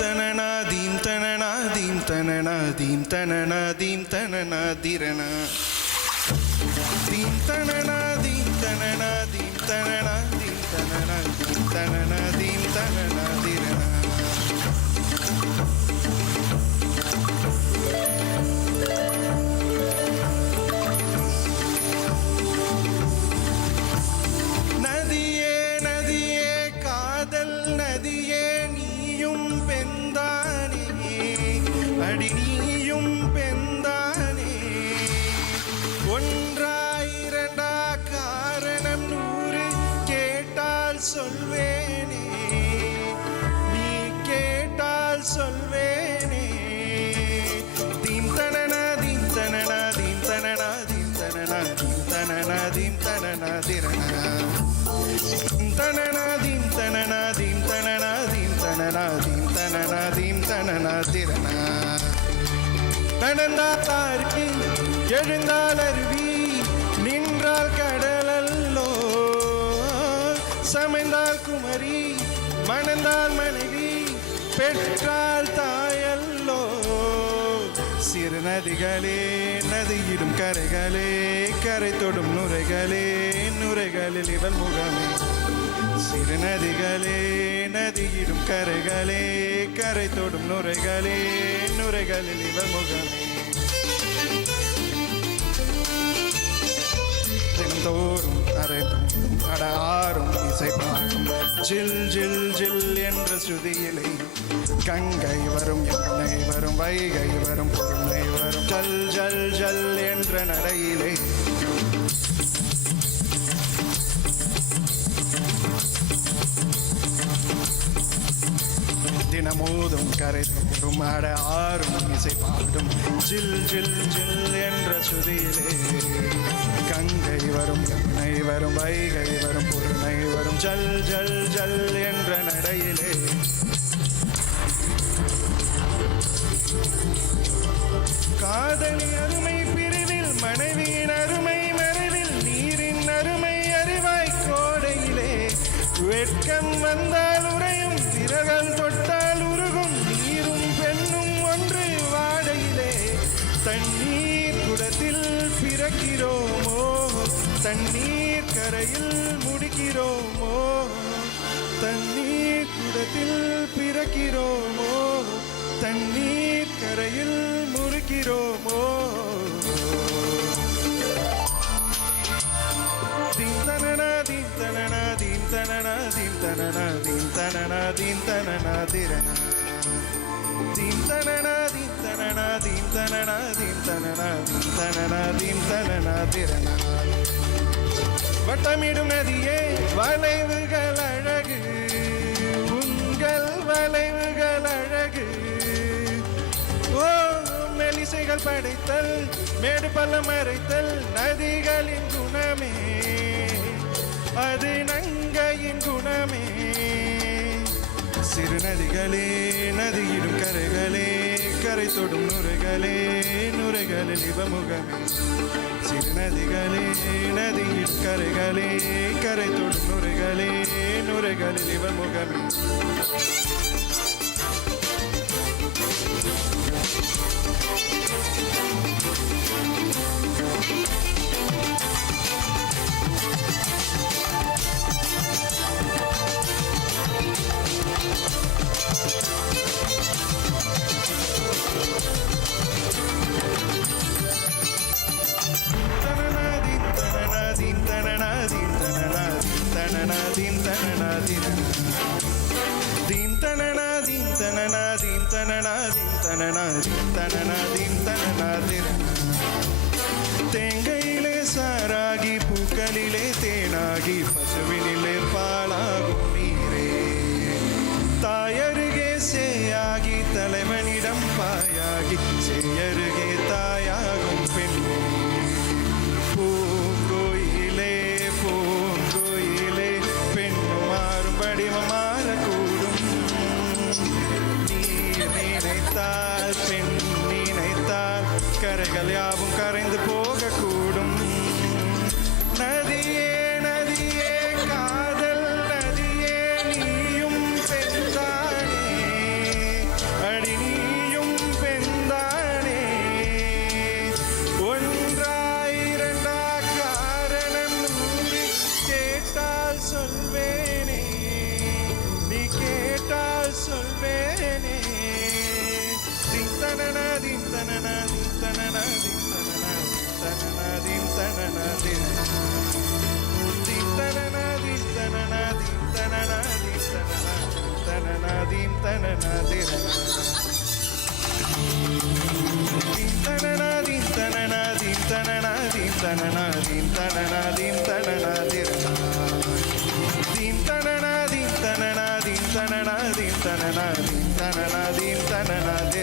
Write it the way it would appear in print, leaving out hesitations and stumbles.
தனநாதீம் தனநாதீம் தனநாதீம் தனநாதீம் தனநாதிரணா theme தனநாதீம் தனநாதீம் தனநாதீம் தனநாதீம் தனநாதீம் தனநாதிரணா நதியே நதியே காதல் நதியே நீயும் பெண்தானே அடி நீயும் பெண்தானே ஒன்றா இரண்டா காரணம் 100 கேட்டால் சொல்வேனே நீ கேட்டால் சொல்வேனே தீம் தனநாதீம் தனநாதீம் தனநாதீம் தனநாதீம் தனநாதீம் தனநாதிரணா தனநாதீம் தனநாதீம் தனநாதீம் தனநாதீம் தனநாதீம் தனநாதிரணா நடந்தால் அருவி எழுந்தால் அருவி நின்றால் கடலல்லோ சமைந்தால் குமரி மணந்தால் மனைவி பெற்றால் தாயல்லோ சிறு நதிகளே நதியிடும் கரைகளே கரை தொடும் நுரைகளே நுரைகளில் இவள் முகமே சிறு நதிகளே நதியிடும் கரைகளே கரை தொடும் நுரைகளே நுரைகளில் இவள் முகமே தினந்தோறும் அரைத்தும் அடாரும் இசை பார்க்கும் ஜில் ஜில் ஜில் என்ற சுதியிலே கங்கை வரும் யமுனை வரும் வைகை வரும் பொருளை வரும் ஜல் ஜல் ஜல் என்ற நடையிலே தினமோதும் கரை தோறும் அட ஆறும் இசை பாடும் ஜில் ஜில் ஜில் என்ற சுதியிலே கங்கை வரும் யமுனை வரும் வைகை வரும் பொருளை வரும் ஜல் ஜல் ஜல் என்ற நடையிலே காதலி அருமை பிரிவில் மனைவியின் அருமை மறைவில் நீரின் அருமை அறிவாய் கோடையிலே வெட்கம் வந்தால் உறையும் விரகம் தொட்டால் உருகும் நீரும் பெண்ணும் ஒன்று வாடையிலே தண்ணீர் குடத்தில் பிறக்கிறோமோ தண்ணீர் கரையில் முடிக்கிறோமோ தண்ணீர் குடத்தில் பிறக்கிறோமோ தண்ணீர் கரையில் முறுக்கிறோமோ தீம் தனநாதீம் தனநாதீம் தனநாதீம் தனநாதீம் தனநாதீம் தனநாதிரணா தீம் தனநாதீம் தனநாதீம் தனநாதீம் தனநாதீம் தனநாதீம் தனநாதிரணா வட்டமிடும் நதியே வளைவுகள் அழகு உங்கள் வளைவுகள் அழகு ஓ மெலிசைகள் படைத்தல் மேடு பள்ளம் மறைத்தல் நதிகளின் குணமே அது நங்கையின் குணமே சிறு நதிகளே நதியிடும் கரைகளே கரை தொடும் நுரைகளே நுரைகளில் இவமுகமே சிறு நதிகளே நதியிடும் கரைகளே கரை தொடும் நுரைகளே நுரைகளில் இவமுகமே தனநாதீம் தனநாதீம் தனநாதீம் தனநாதீம் தீம் தனநாதீம் தனநாதீம் தனநாதீம் தனநாதீம் தனநாதீம் தனநாதிரணா தேங்கையிலே சாராகி பூக்களிலே தேனாகி பசுவினிலே பாலாகும் நீரே தாயருகே சேயாகி தலைவனிடம் பாயாகி சேயருகே தாயாகும் பெண்ணே பூங்கோயிலே பூங்கோயிலே பெண்ணு மாறும் வடிவம் மாறக்கூடும் நீ நினைத்தால் பெண் நினைத்தால் கரைகள் யாவும் கரைந்து போகக்கூடும் நதியே நதியே காதல் நதியே நீயும் பெண்தானே தனனதீம் தனனதீம் தனனதீம் தனனதீம் தனனதீம் தீம் தனனதீம் தனனதீம் தனனதீம் தனனதீம் தனனதீம் தனனதீம் தனனதீம் தனனதீம் தனனதீம் தனனதீம் தனனதீம் தீம் தனனதீம் தனனதீம் தனனதீம் தனனதீம் தனனதீம் தனனதீம்